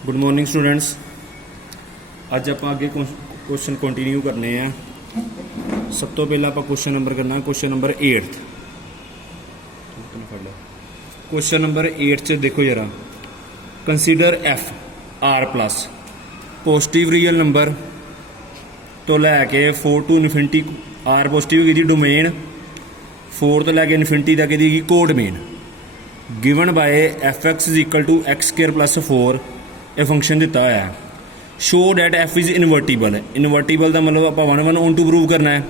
Good morning students. अज आप अगे question continue करने हैं। सब तो पहले आप क्वेश्चन नंबर करना question number 8th। Question number 8 च देखो जरा, consider F R plus positive real number तो लैके 4 टू इनफिनिटी आर पॉजिटिव की डोमेन 4 तो लैके इनफिनिटी तक की codomain given by F x is equal to X square plus 4 यह फंक्शन दिता हुआ है। Show that F is invertible. Invertible का मतलब आप 1 1 ऑन टू प्रूव करना है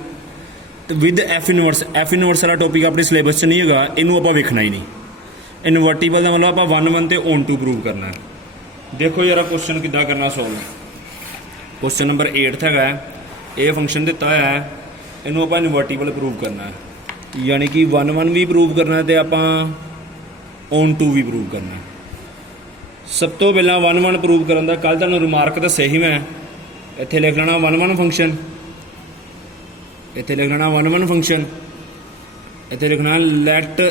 तो विद एफ इनवर्स वाला टॉपिक अपने सिलेबस च नहीं होगा, इनू आप वेखना ही नहीं। इनवर्टिबल का मतलब आप 1 1 तो ऑन टू प्रूव करना है। देखो जरा क्वेश्चन किदा करना सॉल्व। क्वेश्चन नंबर 8 है, ये फंक्शन दिता हुआ है, इनू आप इनवर्टिबल प्रूव करना है, यानी कि 1 1 भी प्रूव करना है तो आप ऑन टू भी प्रूव करना है। सब तो पहला 1 1 प्रूव करने का कल तुहानूं रिमार्क दस्सिया ही मैं, इत्थे लिख लेना 1 1 फंक्शन, इत्थे लिख लेना 1 1 फंक्शन, इत्थे लिखना let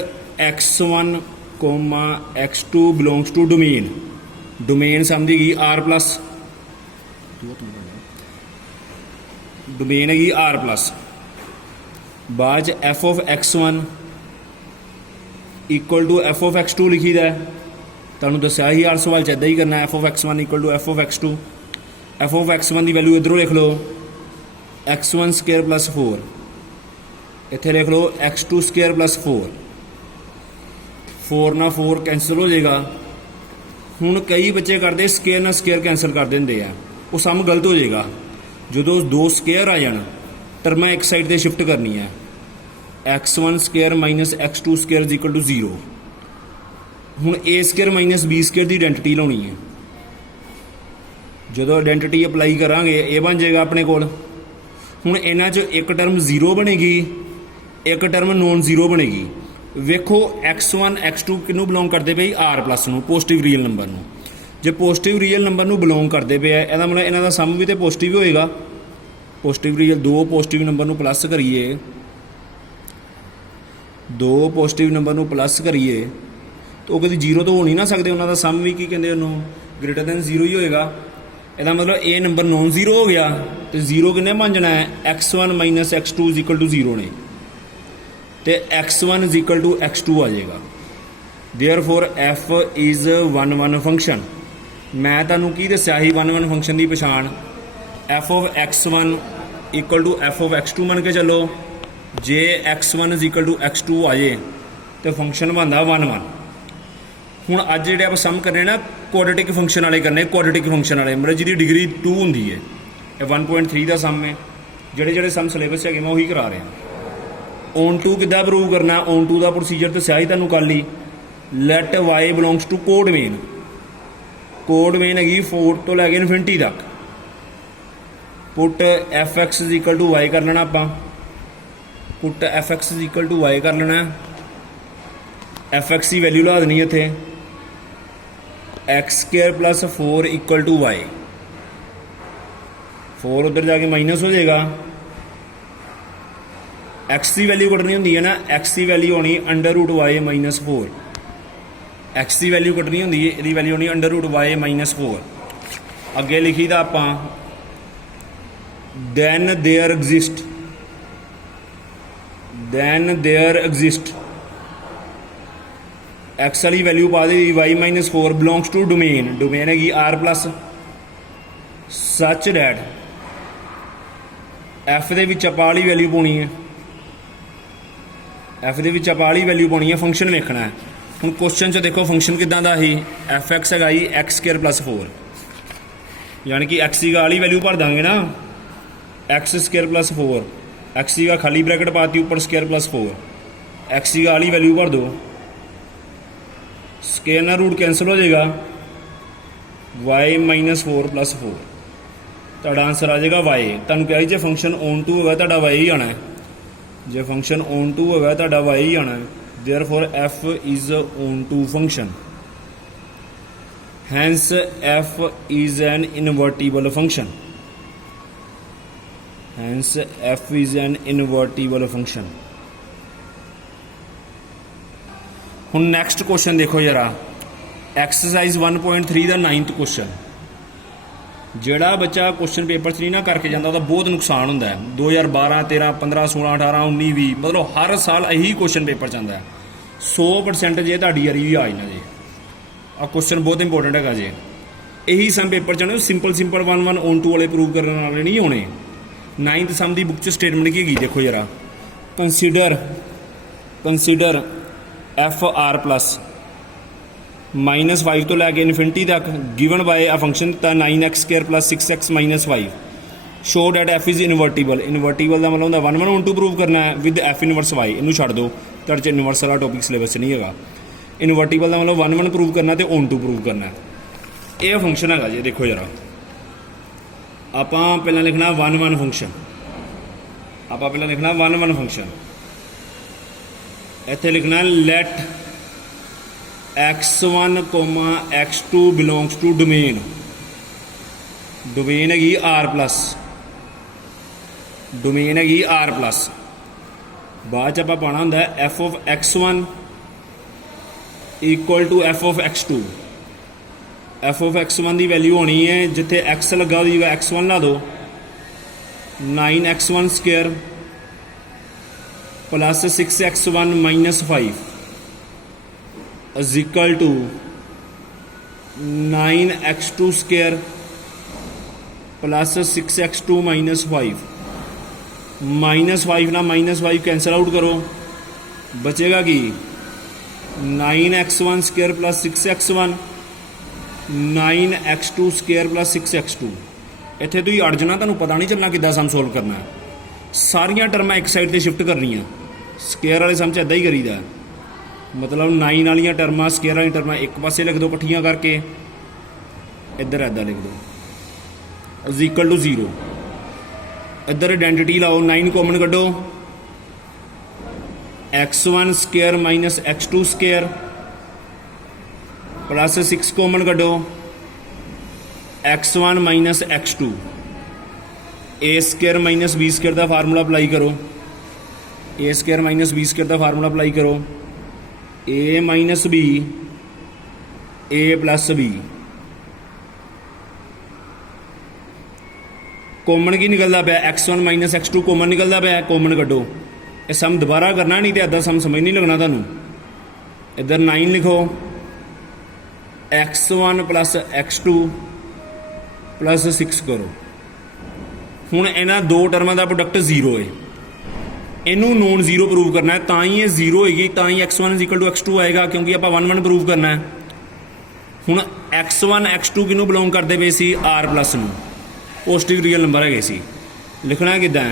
x1 comma x2 belongs to domain. Domain समझी गई आर प्लस, डोमेन हैगी आर प्लस। बाद F of x1 equal to F of x2 लिखी दा है। तुहानूं दस्सिया ही हर सवाल च इदां ही करना, F of x1 equal to F of x2। F of x1 की वैल्यू इधरों लिख लो x1 स्केयर प्लस 4, इत्थे लिख लो x2 स्केयर प्लस 4। 4 ना 4 कैंसल हो जाएगा। हुण कई बच्चे करते स्केयर ना स्केयर कैंसल कर देंगे हैं, वो सम गलत हो जाएगा। जो दो स्केयर आ जान टर्मां एक साइड पर शिफ्ट करनी है, x1 square minus x2 square is equal to 0। हुण A square minus B square की आइडेंटिटी लाउणी है। जो आइडेंटिटी अपलाई करांगे ये बन जाएगा अपने कोल। हुण इन्हां चों एक टर्म 0 बनेगी, एक टर्म नॉन 0 बनेगी। वेखो x1 x2 किनू बिलोंग करते पे आर प्लस नूं, पॉजिटिव रियल नंबर नूं। जे पॉजिटिव रियल नंबर नूं बिलोंग करते पे है, इहदा मतलब इन्हां दा सम भी तो पॉजिटिव होएगा। पॉजिटिव रियल दो पॉजिटिव नंबर नूं प्लस करिए, दो पॉजिटिव नंबर नूं प्लस करिए तो कभी 0 तो हो नहीं ना सकते, उन्होंने सम भी की कहते उन्होंने ग्रेटर दैन 0 ही होएगा। इसका मतलब ए नंबर नॉन 0 हो गया तो 0 किन्ने बन जाना है, x1 minus x2 is equal to 0 ने, तो x1 is equal to x2 आ जाएगा। Therefore f is 1 1 function. मैं तुहानूं की दस्सिया ही 1 1 फंक्शन की पछाण, f of x1 equal to f of x2 मन के चलो। जे x1 is equal to x2 आ जाए तो फंक्शन बनता 1 1। हुण अज जिहड़े आप सम करने ना क्वाड्रेटिक फंक्शन वाले करने, क्वाड्रेटिक फंक्शन वाले मतलब जिहदी डिग्री 2 हुंदी है, ये 1.3 का सम है। जिहड़े सम सिलेबस है मैं उही करा रहा। ऑन टू किद्दां प्रूव करना, ऑन टू का प्रोसीजर दस्सिया ही तुहानूं कल ही। Let y belongs to codomain, codomain हैगी 4 तो लैके इनफिनिटी तक। Put f x is equal to y कर लेना आपां, put f x is equal to y कर लेना। एफ एक्स की वैल्यू ला देनी है इत्थे, x square plus 4 equal to y. 4 उधर जाके माइनस हो जाएगा। एक्स की वैल्यू कटनी होंगी है ना, एक्स की वैल्यू होनी under root Y minus 4। X की वैल्यू कटनी होंगी है, यदी वैल्यू होनी अंडर रूट वाई माइनस 4। अगे लिखी था आपां दैन देयर एग्जिस्ट एक्स वाली वैल्यू पा दी y minus 4 belongs to domain, domain हैगी R plus such that f दे विच आप वाली वैल्यू पानी है, एफ दे विच आप वाली वैल्यू पानी है, फंक्शन लिखना है। हुण क्वेश्चन च देखो फंक्शन किदां दा ही, एफ एक्स हैगा ही एक्स स्केयर प्लस 4, यानी कि एक्स की वाली वैल्यू भर देंगे ना, एक्स स्केयर प्लस 4, एक्स की खाली ब्रैकेट पाती ऊपर स्केयर प्लस 4, एक्स की वाली वैल्यू भर दो, स्केयर ना रूट कैंसल हो जाएगा, वाई माइनस 4 प्लस 4, तो आंसर आ जाएगा वाई। तुहानूं कहा जो फंक्शन ऑन टू होगा तो वाई ही आना है, जो फंक्शन ऑन टू होगा तो वाई ही आना है। Therefore F is onto function, hence F is an invertible function, hence F is an invertible function. हुण नैक्सट क्वेश्चन देखो जरा, एक्सरसाइज 1.3 का 9th क्वेश्चन। ਜਿਹੜਾ ਬੱਚਾ ਕੁਐਸਚਨ ਪੇਪਰ 'ਚ ਨਹੀਂ ਨਾ ਕਰਕੇ ਜਾਂਦਾ ਉਹਦਾ ਬਹੁਤ ਨੁਕਸਾਨ ਹੁੰਦਾ ਹੈ। 2012 13 15 16 18 19 20 ਮਤਲਬ ਹਰ ਸਾਲ ਇਹੀ ਕੁਐਸਚਨ ਪੇਪਰ 'ਚ ਆਉਂਦਾ ਹੈ। 100% ਜੇ ਤੁਹਾਡੀ ਯਾਰੀ ਵੀ ਆ ਜਾਣਾ ਜੇ। ਆ ਕੁਐਸਚਨ ਬਹੁਤ ਇੰਪੋਰਟੈਂਟ ਹੈਗਾ ਜੇ। ਇਹੀ ਸਮ ਪੇਪਰ 'ਚ ਆਉਣੇ ਸਿੰਪਲ 1 1 on 2 ਵਾਲੇ ਪ੍ਰੂਵ ਕਰਨ ਵਾਲੇ ਨਹੀਂ ਹੋਣੇ। 9th ਸਮ ਦੀ ਬੁੱਕ 'ਚ ਸਟੇਟਮੈਂਟ ਕੀ ਹੈਗੀ ਦੇਖੋ ਜਰਾ। ਕੰਸੀਡਰ ਐਫ ਆਰ ਪਲੱਸ -5 ਤੋਂ ਲੈ ਕੇ ਇਨਫਿਨਿਟੀ ਤੱਕ ਗਿਵਨ ਬਾਏ ਆ ਫੰਕਸ਼ਨ ਤਾਂ 9x² + 6x - 5 show that f is invertible. Invertible ਦਾ ਮਤਲਬ ਹੁੰਦਾ 1 1 on 2 ਪ੍ਰੂਵ ਕਰਨਾ ਹੈ ਵਿਦ ਐਫ ਇਨਵਰਸ y। ਇਹਨੂੰ ਛੱਡ ਦਿਓ, ਤੁਹਾਡੇ 'ਚ ਇਨਵਰਸ ਵਾਲਾ ਟੋਪਿਕ ਸਿਲੇਬਸ ਨਹੀਂ ਹੈਗਾ। ਇਨਵਰਟੀਬਲ ਦਾ ਮਤਲਬ 1 1 ਪ੍ਰੂਵ ਕਰਨਾ ਤੇ on 2 ਪ੍ਰੂਵ ਕਰਨਾ। ਇਹ ਫੰਕਸ਼ਨ ਹੈਗਾ ਜੀ। ਦੇਖੋ ਜਰਾ ਆਪਾਂ ਪਹਿਲਾਂ ਲਿਖਣਾ 1 1 ਫੰਕਸ਼ਨ। ਆਪਾਂ ਪਹਿਲਾਂ ਲਿਖਣਾ 1 1 ਫੰਕਸ਼ਨ। ਇੱਥੇ ਲਿਖਣਾ let x1, x2 belongs to domain. Domain ਹੈਗੀ R+, ਡੋਮੇਨ ਹੈਗੀ R+। ਬਾਅਦ 'ਚ ਆਪਾਂ ਪਾਉਣਾ ਹੁੰਦਾ f of x1 = f of x2। f of x1 the value ਹੋਣੀ ਹੈ ਜਿੱਥੇ x ਲੱਗਾ ਉਹਦੀ ਜਗ੍ਹਾ x1 ਲਾ ਦਿਓ। 9x1² + 6x1 - 5 = 9x2² + 6x2 - 5। -5 ਨਾਲ -5 कैंसिल आउट करो, बचेगा कि 9x1² + 6x1 9x2² + 6x2। ਇੱਥੇ ਤੁਸੀਂ ਅੜ ਜਾਣਾ, ਤੁਹਾਨੂੰ ਪਤਾ ਨਹੀਂ ਚੱਲਣਾ ਕਿੱਦਾਂ ਸਮ ਸੋਲਵ ਕਰਨਾ। ਸਾਰੀਆਂ ਟਰਮਾਂ ਇੱਕ ਸਾਈਡ 'ਤੇ ਸ਼ਿਫਟ ਕਰਨੀਆਂ। ਸਕੇਅਰ ਵਾਲੇ ਸਮ 'ਚ ਇੱਦਾਂ ਹੀ ਕਰੀਦਾ। ਮਤਲਬ 9 ਵਾਲੀਆਂ ਟਰਮਾਂ ਸਕੇਅਰ ਵਾਲੀਆਂ ਟਰਮਾਂ ਇੱਕ ਪਾਸੇ ਲਿਖ ਦਿਓ ਇਕੱਠੀਆਂ ਕਰਕੇ, ਇੱਧਰ ਇੱਦਾਂ ਲਿਖ ਦਿਓ = 0। ਇੱਧਰ ਆਇਡੈਂਟੀਟੀ ਲਾਓ, 9 ਕਾਮਨ ਕੱਢੋ, x1² - x2² + 6 ਕਾਮਨ ਕੱਢੋ, x1 - x2। a² - b² ਦਾ ਫਾਰਮੂਲਾ ਅਪਲਾਈ ਕਰੋ। a² - b² ਦਾ ਫਾਰਮੂਲਾ ਅਪਲਾਈ ਕਰੋ। a - b a + b। Common ਕੀ ਨਿਕਲਦਾ ਪਿਆ? x1 - x2 ਕੋਮਨ ਨਿਕਲਦਾ ਪਿਆ, ਕੋਮਨ ਕੱਢੋ। ਇਹ ਸਮ ਦੁਬਾਰਾ ਕਰਨਾ ਨਹੀਂ ਤੇ ਇੱਦਾਂ ਸਮ ਸਮਝ ਨਹੀਂ ਲੱਗਣਾ ਤੁਹਾਨੂੰ। ਇੱਧਰ 9 ਲਿਖੋ, x1 + x2 + 6 ਕਰੋ। ਹੁਣ ਇਹਨਾਂ ਦੋ ਟਰਮਾਂ ਦਾ ਪ੍ਰੋਡਕਟ 0 ਹੈ। ਇਹਨੂੰ ਨੋਨ 0 ਪ੍ਰੂਵ ਕਰਨਾ ਹੈ, ਤਾਂ ਹੀ ਇਹ 0 ਹੋਏਗੀ, ਤਾਂ ਹੀ x1 = x2 ਆਏਗਾ, ਕਿਉਂਕਿ ਆਪਾਂ 1 1 ਪ੍ਰੂਵ ਕਰਨਾ ਹੈ। ਹੁਣ x1 x2 ਕਿਹਨੂੰ ਬਿਲੋਂਗ ਕਰਦੇ ਪਏ ਸੀ? R+ ਨੂੰ। ਪੋਜ਼ੀਟਿਵ ਰੀਅਲ ਨੰਬਰ ਹੈਗੇ ਸੀ। ਲਿਖਣਾ ਕਿੱਦਾਂ?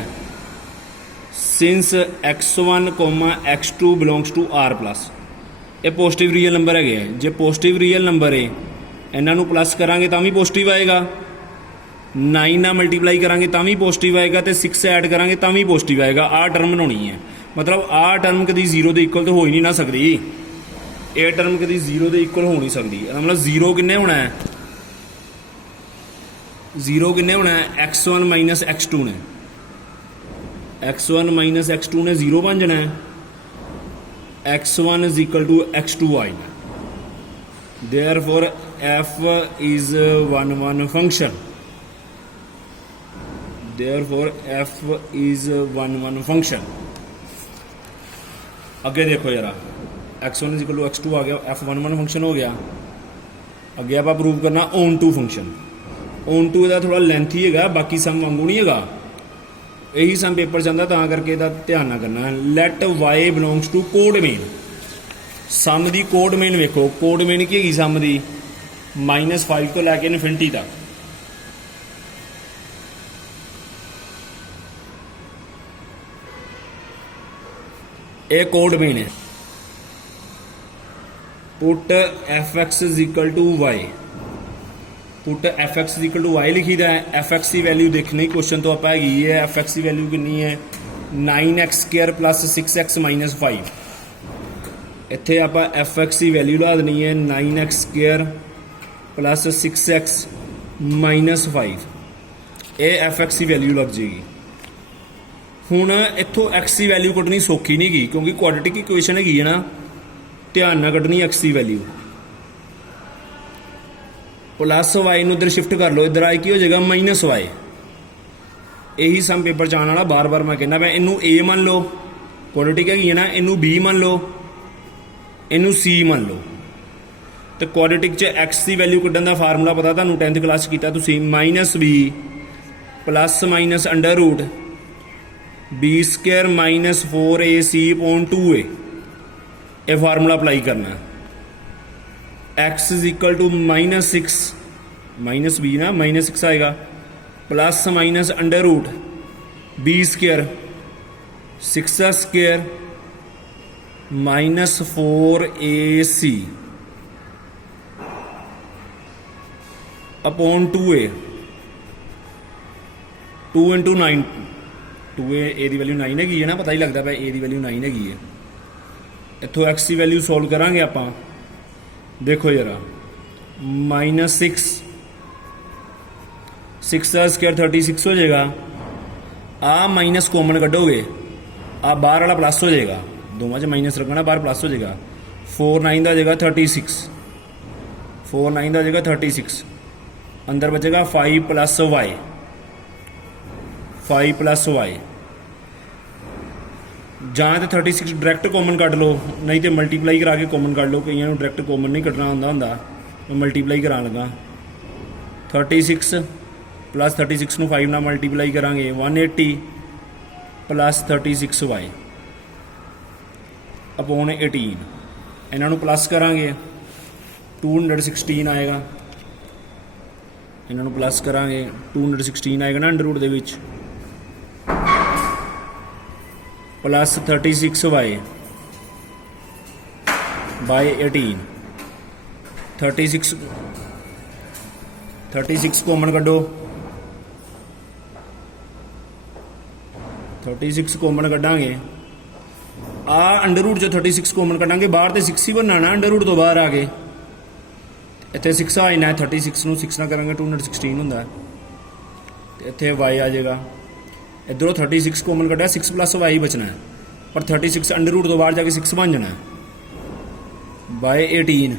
Since x1, x2 belongs to R+। ਇਹ ਪੋਜ਼ਿਟਿਵ ਰੀਅਲ ਨੰਬਰ ਹੈਗੇ ਆ। ਜੇ ਪੋਜ਼ਿਟਿਵ ਰੀਅਲ ਨੰਬਰ ਹੈ, ਇਹਨਾਂ ਨੂੰ ਪਲੱਸ ਕਰਾਂਗੇ ਤਾਂ ਵੀ ਪੋਜ਼ਿਟਿਵ ਆਏਗਾ, 9 ਨਾਲ ਮਲਟੀਪਲਾਈ ਕਰਾਂਗੇ ਤਾਂ ਵੀ ਪੋਜ਼ਿਟਿਵ ਆਏਗਾ, ਤੇ 6 ਐਡ ਕਰਾਂਗੇ ਤਾਂ ਵੀ ਪੋਜ਼ਿਟਿਵ ਆਏਗਾ। ਆਹ ਟਰਮ ਬਣਾਉਣੀ ਹੈ। ਮਤਲਬ ਆਹ ਟਰਮ ਕਦੀ 0 ਦੇ ਇਕੁਅਲ ਤਾਂ ਹੋ ਹੀ ਨਹੀਂ ਨਾ ਸਕਦੀ। ਇਹ ਟਰਮ ਕਦੀ 0 ਦੇ ਇਕੁਅਲ ਹੋ ਨਹੀਂ ਸਕਦੀ। ਮਤਲਬ 0 ਕਿੰਨੇ ਹੋਣਾ ਹੈ? 0 ਕਿੰਨੇ ਹੋਣਾ ਹੈ? x1 - x2 ਨੇ। x1 - x2 ਨੇ 0 ਬਣ ਜਾਣਾ ਹੈ। x1 = x2 ਆਏਗਾ। Therefore f is 1 1 function। Therefore f is 1 1 function। ਅੱਗੇ ਦੇਖੋ ਜਰਾ, x1 = x2 ਆ ਗਿਆ, f 1 1 ਫੰਕਸ਼ਨ ਹੋ ਗਿਆ। ਅੱਗੇ ਆਪਾਂ ਪ੍ਰੂਵ ਕਰਨਾ on 2 ਫੰਕਸ਼ਨ। on 2 ਇਹਦਾ ਥੋੜਾ ਲੈਂਥੀ ਹੈਗਾ, ਬਾਕੀ ਸਮ ਵਾਂਗੂ ਨਹੀਂ ਹੈਗਾ। ਇਹੀ ਸਮ ਪੇਪਰ 'ਚ ਆਉਂਦਾ, ਤਾਂ ਕਰਕੇ ਇਹਦਾ ਧਿਆਨ ਨਾ ਕਰਨਾ। Let y belongs to codomain. ਸਮ ਦੀ ਕੋਡਮੇਨ ਵੇਖੋ, ਕੋਡਮੇਨ ਕੀ ਹੈਗੀ ਸਮ ਦੀ? -5 ਤੋਂ ਲੈ ਕੇ ਇਨਫਿਨਿਟੀ ਤੱਕ। ਇਹ ਕੋਡਮੇਨ ਹੈ। ਪੁੱਟ fx = y। ਪੁੱਟ fx = y ਲਿਖੀਦਾ ਹੈ। fx ਦੀ ਵੈਲਿਊ ਦੇਖਣੀ ਕੁਐਸਚਨ ਤੋਂ ਆਪਾਂ ਹੈਗੀ ਹੈ। fx ਦੀ ਵੈਲਿਊ ਕਿੰਨੀ ਹੈ? 9x² + 6x - 5। ਇੱਥੇ ਆਪਾਂ fx ਦੀ ਵੈਲਿਊ ਲਾ ਦੇਣੀ ਹੈ 9x² + 6x - 5। ਇਹ fx ਦੀ ਵੈਲਿਊ ਲੱਗ ਜਾਏਗੀ। ਹੁਣ ਇੱਥੋਂ x ਦੀ ਵੈਲਿਊ ਕੱਢਣੀ ਸੌਖੀ ਨਹੀਂ ਗਈ, ਕਿਉਂਕਿ ਕੁਆਡਰੇਟਿਕ ਇਕੁਏਸ਼ਨ ਹੈਗੀ ਹੈ ਨਾ, ਧਿਆਨ ਨਾਲ ਕੱਢਣੀ x ਦੀ ਵੈਲਿਊ। प्लस वाई ਨੂੰ ਇੱਧਰ शिफ्ट कर लो, ਇੱਧਰ ਆਏ ਕੀ ਹੋ ਜਾਏਗਾ माइनस वाई। ਇਹੀ ਸਮ ਪੇਪਰ 'ਚ ਆਉਣ ਵਾਲਾ। ਬਾਰ-ਬਾਰ ਮੈਂ ਕਹਿੰਦਾ ਪਿਆ, ਇਹਨੂੰ A ਮੰਨ ਲਓ, ਕੁਆਡਰੇਟਿਕ ਹੈਗੀ ਹੈ ਨਾ, ਇਹਨੂੰ B ਮੰਨ ਲਓ, ਇਹਨੂੰ C ਮੰਨ ਲਓ। ਤੇ ਕੁਆਡਰੇਟਿਕ 'ਚ x ਦੀ ਵੈਲਿਊ ਕੱਢਣ ਦਾ ਫਾਰਮੂਲਾ ਪਤਾ ਤੁਹਾਨੂੰ 10th ਕਲਾਸ 'ਚ ਕੀਤਾ ਤੁਸੀਂ, -b plus minus under root b square minus 4ac upon 2a। ਇਹ ਫਾਰਮੂਲਾ ਅਪਲਾਈ ਕਰਨਾ। x is equal to -6 minus b ना -6 आएगा, plus minus under root b square 6 का square -4ac upon 2a। 2 into 9, 2a a की वैल्यू 9 हैगी है ना, पता ही लगता है a की वैल्यू 9 हैगी है। इतों x की वैल्यू सोल्व करांगे आप, देखो जरा -6 का स्क्वायर 36 हो जाएगा। आ माइनस कॉमन कटोगे, आ बाहर वाला प्लस हो जाएगा, दोनों च माइनस रखना, बाहर प्लस हो जाएगा। 4 9 का हो जाएगा 36, 4 9 का हो जाएगा 36, अंदर बचेगा 5 प्लस वाई, 5 प्लस वाई। ਜਾਂ तो 36 डायरैक्ट कॉमन कट लो, नहीं तो मल्टीप्लाई करा के कॉमन कट लो। कई डायरैक्ट कॉमन नहीं कटना होंगे, मैं मल्टीप्लाई करा लगा। 36 प्लस 36 ਨੂੰ 5 ਨਾਲ मल्टीप्लाई करांगे 180 प्लस 36 वाई अपॉन 18। इन्हों प्लस करांगे 216 आएगा, इन्हों प्लस करांगे 216 आएगा ना अंडर रूट दे विच, प्लस 36 वाई बाय 18। 36 कॉमन कड्डो, 36 कॉमन कड्डांगे। आ अंडर रूट जो 36 कॉमन कड्डांगे, बाहर तो 6 ही बनना ना, अंडर रूट तो बाहर आ गए, इतने 6 आ जाना। 36 ਨੂੰ 6 ਨਾਲ ਕਰਾਂਗੇ 216 ਹੁੰਦਾ, ਇੱਥੇ y ਆ ਜਾਏਗਾ। इधरों 36 कॉमन कटा, 6 प्लस वाई बचना है, पर 36 अंडर रूट तो बाहर जाके 6 बन जाना है बाय 18।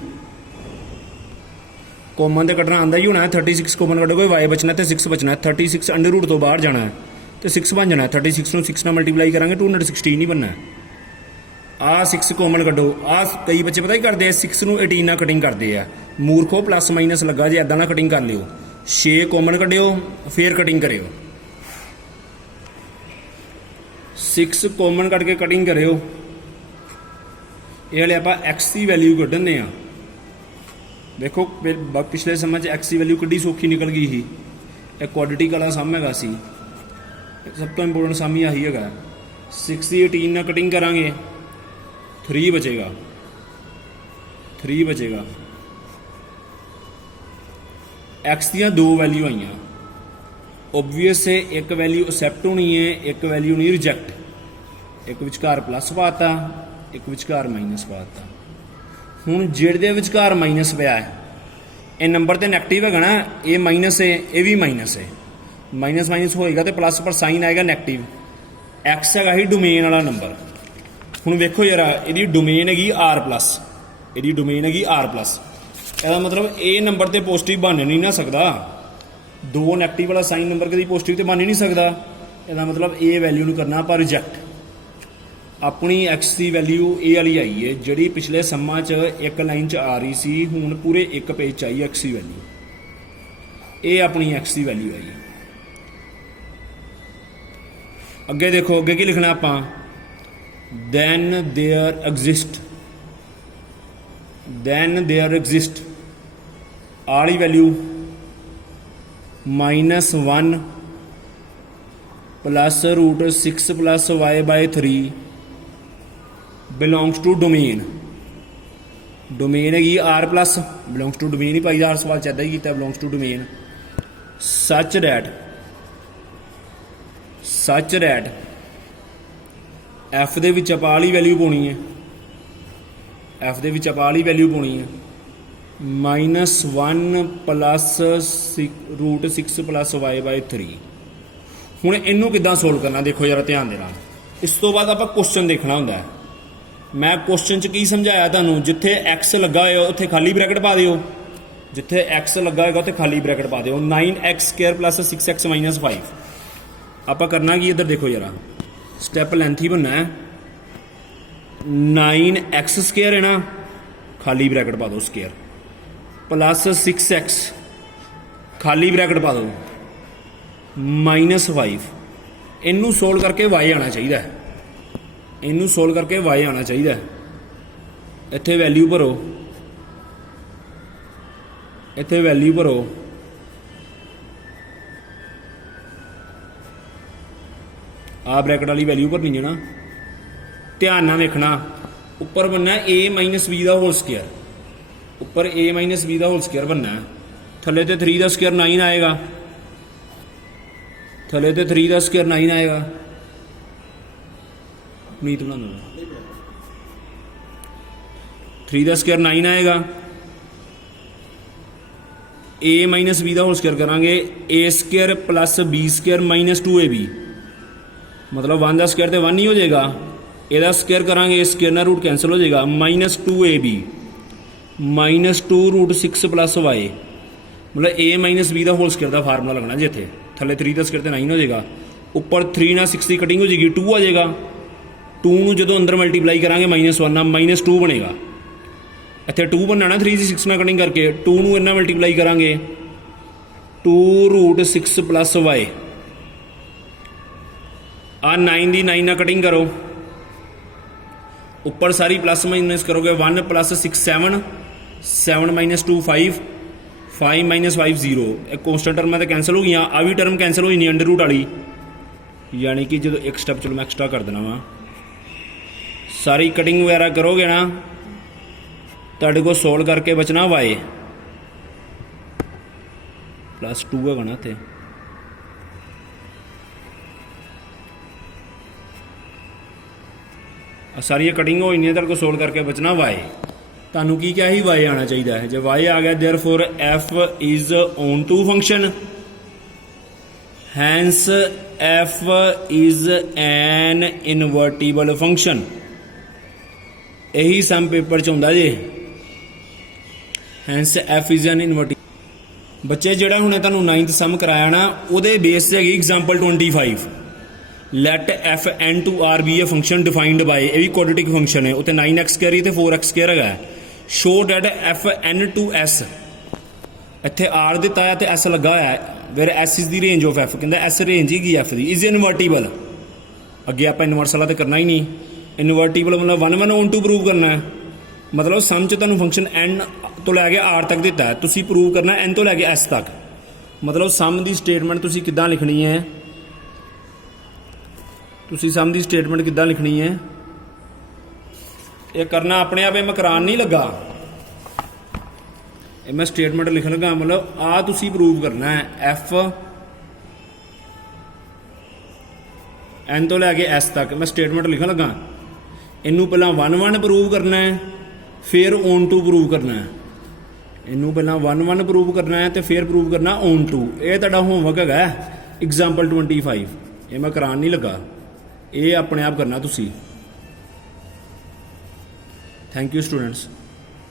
कॉमन तो कटना आंदा ही होना है, 36 कॉमन कटोगे वाई बचना है तो 6 बचना है। 36 अंडर रूट तो बाहर जाना है तो 6 बन जाना है। 36 ਨੂੰ 6 ਨਾਲ मल्टीप्लाई करांगे 216 ही बनना है। आ 6 कॉमन कटो, आ कई बच्चे पता ही करते हैं 6 ਨੂੰ 18 ਨਾਲ कटिंग करते हैं। मूर्खो प्लस माइनस लगा जे इदा ना कटिंग कर लियो। 6 कॉमन कटियो फिर कटिंग करियो, 6 कॉमन कट के कटिंग करियो। ये हले आप एक्स की वैल्यू कढ़ने आ, देखो पिछले समय एक्स की वैल्यू कड्डी सौखी निकल गई ही। एक क्वाड्रेटिक वाला सम हैगा सी, सब तो इंपोर्टेंट सम ही आही है। 6 की 18 ना कटिंग करांगे 3 बचेगा, 3 बचेगा। एक्स दियां 2 वैल्यू आईयां, ओबवियस है एक वैल्यू एक्सेप्ट होनी है, एक वैल्यू नहीं रिजेक्ट। एक विचकार प्लस पाता, एक विचकार माइनस पाता। हुण जिहदे विचकार माइनस पिया है, ये नंबर तो नैगेटिव है ना, ये माइनस है, ये भी माइनस है। माइनस माइनस होएगा तो प्लस पर साइन आएगा नैगेटिव। एक्स है ही डोमेन वाला नंबर। हुण वेखो जरा, इहदी डोमेन हैगी आर प्लस, इहदी डोमेन हैगी आर प्लस। ਇਹਦਾ मतलब ये नंबर तो पॉजिटिव बन नहीं ना सकता, 2 नैगेटिव वाला साइन नंबर कभी पॉजिटिव तो बन ही नहीं सकता। ਇਹਦਾ मतलब ये वैल्यू नहीं करना पर रिजेक्ट। अपनी एक्स की वैल्यू ए वाली आई है, जी पिछले सम्मा च एक लाइन च आ रही सी, हुण पूरे एक पेज च आई एक्स की वैल्यू। ये अपनी एक्स की वैल्यू आई है। अगे देखो, अगे की लिखना आपां, then there exist आली value -1 plus root 6 plus Y by 3 belongs to domain. Domain हैगी R plus, belongs to domain ही पाई, हर सवाल च इदा ही किया, belongs to domain. Such that f दे विच आप आली वैल्यू पाउणी है, एफ दे विच आप आली वैल्यू पाउणी है -1 plus root 6 plus Y by 3। हुण इनू किदां सोल्व करना, देखो जरा ध्यान देना। इस तो बाद आप क्वेश्चन देखना होंदा है। मैं क्वेश्चन च की समझाया तुहानूं, जिथे एक्स लगा हो उत्थे खाली ब्रैकेट पा दिओ, ਜਿੱਥੇ x ਲੱਗਾ ਹੋਏਗਾ ਉੱਥੇ ਖਾਲੀ ਬ੍ਰੈਕਟ ਪਾ ਦਿਓ 9x² + 6x - 5 ਆਪਾਂ ਕਰਨਾ ਕੀ ਇੱਧਰ ਦੇਖੋ ਜਰਾ ਸਟੈਪ ਲੈਂਥੀ ਬਣਨਾ ਹੈ 9x² ਹੈ ਨਾ ਖਾਲੀ ਬ੍ਰੈਕਟ ਪਾ ਦਿਓ ਸਕੁਅਰ ਪਲੱਸ 6x ਖਾਲੀ ਬ੍ਰੈਕਟ ਪਾ ਦਿਓ -5 ਇਹਨੂੰ ਸੋਲਵ ਕਰਕੇ y ਆਣਾ ਚਾਹੀਦਾ ਇਹਨੂੰ ਸੋਲਵ ਕਰਕੇ y ਆਣਾ ਚਾਹੀਦਾ ਇੱਥੇ ਵੈਲਿਊ ਭਰੋ ਇੱਥੇ ਵੈਲਿਊ ਭਰੋ ਆ ਬ੍ਰੈਕਟ ਵਾਲੀ ਵੈਲਿਊ ਭਰਨੀ ਹੈ ਨਾ ਧਿਆਨ ਨਾਲ ਵੇਖਣਾ ਉੱਪਰ ਬਣਨਾ a - b the whole square ਉੱਪਰ a - b the whole square ਬਣਨਾ ਥੱਲੇ ਤੇ 3 ਦਾ ਸਕੁਅਰ 9 ਆਏਗਾ ਥੱਲੇ ਤੇ 3 ਦਾ ਸਕੁਅਰ 9 ਆਏਗਾ ਨੀਤ ਬਣਾ ਲਓ 3 ਦਾ ਸਕੁਅਰ 9 ਆਏਗਾ a - b the whole square ਕਰਾਂਗੇ a² + b² - 2ab ਮਤਲਬ 1 ਦਾ ਸਕੁਅਰ ਤੇ 1 ਹੀ ਹੋ ਜਾਏਗਾ ਇਹਦਾ ਸਕੁਅਰ ਕਰਾਂਗੇ ਸਕੁਅਰ ਨਾਲ ਰੂਟ ਕੈਂਸਲ ਹੋ ਜਾਏਗਾ -2ab -2√6 + y ਮਤਲਬ a - b the whole square the formula ਲੱਗਣਾ ਜੀ ਇੱਥੇ ਥੱਲੇ 3 ਦਾ ਸਕੁਅਰ ਤੇ 9 ਹੋ ਜਾਏਗਾ ਉੱਪਰ 3 ਨਾਲ 6 ਦੀ ਕਟਿੰਗ ਹੋ ਜਾਏਗੀ 2 ਆ ਜਾਏਗਾ 2 ਨੂੰ ਜਦੋਂ ਅੰਦਰ ਮਲਟੀਪਲਾਈ ਕਰਾਂਗੇ -1 ਨਾਲ -2 ਬਣੇਗਾ ਇੱਥੇ 2 ਬਣਨਾ ਨਾ 3 ਦੀ 6 ਨਾਲ ਕਟਿੰਗ ਕਰਕੇ 2 ਨੂੰ ਇਹਨਾਂ ਮਲਟੀਪਲਾਈ ਕਰਾਂਗੇ 2√6 + y ਆ 9 ਦੀ 9 ਨਾਲ ਕਟਿੰਗ ਕਰੋ ਉੱਪਰ ਸਾਰੀ ਪਲੱਸ ਮਾਈਨਸ ਕਰੋਗੇ 1 + 6 7 7 - 2 5 5 - 5 0 ਇਹ ਕੌਂਸਟੈਂਟ ਟਰਮਾਂ ਤਾਂ ਕੈਂਸਲ ਹੋ ਗਈਆਂ ਆ ਵੀ ਟਰਮ ਕੈਂਸਲ ਹੋਈ ਨਹੀਂ ਅੰਡਰ ਰੂਟ ਵਾਲੀ ਯਾਨੀ ਕਿ ਜਦੋਂ ਇੱਕ ਸਟੈਪ ਚਲੋ ਮੈਂ ਐਕਸਟਰਾ ਕਰ ਦੇਣਾ ਵਾ ਸਾਰੀ ਕਟਿੰਗ ਵਗੈਰਾ ਕਰੋਗੇ ਨਾ ਤੁਹਾਡੇ ਕੋਲ ਸੋਲਵ ਕਰਕੇ ਬਚਣਾ y +2 ਹੈਗਾ ਨਾ ਇੱਥੇ ਸਾਰੀਆਂ ਕਟਿੰਗ ਹੋ ਜਾਂਦੀਆਂ ਤੁਹਾਡੇ ਕੋਲ ਸੋਲਵ ਕਰਕੇ ਬਚਣਾ y ਤੁਹਾਨੂੰ ਕੀ ਕਿਹਾ ਸੀ y ਆਣਾ ਚਾਹੀਦਾ ਹੈ ਜੇ y ਆ ਗਿਆ therefore f is onto function hence f is an invertible function ਇਹੀ ਸਮ ਪੇਪਰ ਚ ਹੁੰਦਾ ਜੇ hence f is an invertible ਬੱਚੇ ਜਿਹੜਾ ਹੁਣੇ ਤੁਹਾਨੂੰ 9th ਸਮ ਕਰਾਇਆ ਨਾ ਉਹਦੇ ਬੇਸ ਤੇ ਹੈਗੀ example 25 let f n to r be a function defined by ਇਹ ਵੀ ਕੁਆਡ੍ਰੇਟਿਕ ਫੰਕਸ਼ਨ ਹੈ ਉੱਤੇ 9x² ਤੇ 4x² ਹੈਗਾ show that f n to s ਇੱਥੇ r ਦਿੱਤਾ ਹੈ ਤੇ s ਲੱਗਾ ਹੋਇਆ ਹੈ where s is the range of f ਕਹਿੰਦਾ s range he Ki f the is invertible ਅੱਗੇ ਆਪਾਂ ਇਨਵਰਸ ਵਾਲਾ ਤੇ ਕਰਨਾ ਹੀ ਨਹੀਂ ਇਨਵਰਟੀਬਲ ਮਤਲਬ 1 on to ਪ੍ਰੂਵ ਕਰਨਾ ਹੈ ਮਤਲਬ ਸਮ ਚ ਤੁਹਾਨੂੰ ਫੰਕਸ਼ਨ n ਤੋਂ ਲੈ ਕੇ r ਤੱਕ ਦਿੱਤਾ ਹੈ ਤੁਸੀਂ ਪ੍ਰੂਵ ਕਰਨਾ n ਤੋਂ ਲੈ ਕੇ s ਤੱਕ ਮਤਲਬ ਸਮ ਦੀ ਸਟੇਟਮੈਂਟ ਤੁਸੀਂ ਕਿੱਦਾਂ ਲਿਖਣੀ ਹੈ ਤੁਸੀਂ ਸਮ ਦੀ ਸਟੇਟਮੈਂਟ ਕਿੱਦਾਂ ਲਿਖਣੀ ਹੈ ਇਹ ਕਰਨਾ ਆਪਣੇ ਆਪ ਇਹ ਮੈਂ ਕਰਾਨ ਨਹੀਂ ਲੱਗਾ ਇਹ ਮੈਂ ਸਟੇਟਮੈਂਟ ਲਿਖਣ ਲੱਗਾ ਮਤਲਬ ਆ ਤੁਸੀਂ ਪ੍ਰੂਵ ਕਰਨਾ ਹੈ f n ਤੋਂ ਲੈ ਕੇ s ਤੱਕ ਮੈਂ ਸਟੇਟਮੈਂਟ ਲਿਖਣ ਲੱਗਾ ਇਹਨੂੰ ਪਹਿਲਾਂ 1 ਪ੍ਰੂਵ ਕਰਨਾ ਹੈ ਫਿਰ on to ਪ੍ਰੂਵ ਕਰਨਾ ਹੈ ਇਹਨੂੰ ਪਹਿਲਾਂ 1 ਪ੍ਰੂਵ ਕਰਨਾ ਹੈ ਤੇ ਫਿਰ ਪ੍ਰੂਵ ਕਰਨਾ on to ਇਹ ਤੁਹਾਡਾ ਹੋਮਵਰਕ ਹੈਗਾ ਐਗਜ਼ਾਮਪਲ 25 ਇਹ ਮੈਂ ਕਰਾਨ ਨਹੀਂ ਲੱਗਾ ਇਹ ਆਪਣੇ ਆਪ ਕਰਨਾ ਤੁਸੀਂ ਥੈਂਕ ਯੂ ਸਟੂਡੈਂਟਸ